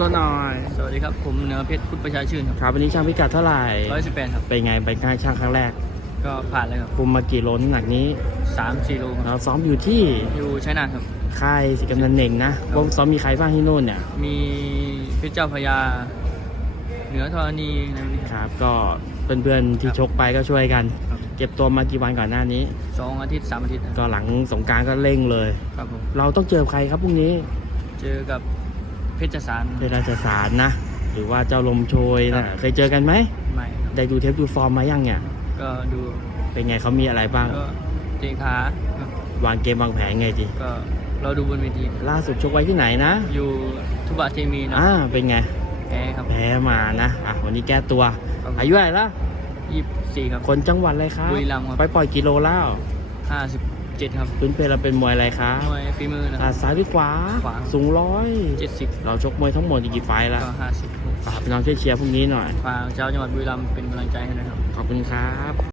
ตัวหน่อยสวัสดีครับ ผมเนื้อเพชรพุทธประชาชื่นครับครับวันนี้ช่างพิกัดเท่าไหร่ร้อยสิบแปดครับ เป็นไงไปง่ายช่างครั้งแรก ก็ผ่านเลยครับคุมมากี่โลน้ำหนักนี้สามสี่โลคเรารับซ้อมอยู่ที่อยู่ชัยนาทครับค่ายสิกำนันเน่งนะวงซ้อมมีใครบ้างที่นู่นเนี่ย มีเพชรเจ้าพระยาเหนือธรณีอะไรพวกนี้ครับ ก็เพื่อนๆที่ชกไปก็ช่วยกันครับเก็บตัวมากี่วันก่อนหน้านี้สองอาทิตย์สามอาทิตย์ครับก็หลังสงกรารก็เร่งเลย ครับผมเราต้องเจอใครครับพรุ่งนี้ เจอกับ เพชรสารเป็นราชสารนะ หรือว่าเจ้าลมโชยครันะบเคยเจอกันไหมไม่ครับได้ดูเทปดูฟอร์มมายังเนี่ย ก็ดูเป็นไงเขามีอะไรบ้าง ก็เตะขาครับวางเกมวางแผนไงดีก็เราดูบนเวทีล่าสุดชกไว้ที่ไหนนะ อยู่ทุบะเทมีนะอ่าเป็นไงแพ้ครับ แพ้มานะอะวันนี้แก้ตัว ครับ อายุเท่าไหร่ละยี่สิบสี่ครับ คนจังหวัดอะไรครับบุรีรัมย์ครับ ไปปล่อยกิโลแล้วห้าสิบ เจ็ดครับพื้นเพเราเป็นมวยอะไรครับมวยฝีมือนะคอ่ารับ ซ้ายหรือขวา ขวา สูงร้อยเจ็ดสิบเราชกมวยทั้งหมดกี่ไฟล์แล้วก็ห้าสิบฝากพี่น้องช่วยเชียร์พรุ่งนี้หน่อย ฝากเจ้าจังหวัดบุรีรัมย์เป็นกำลังใจให้นะครับ ขอบคุณครับ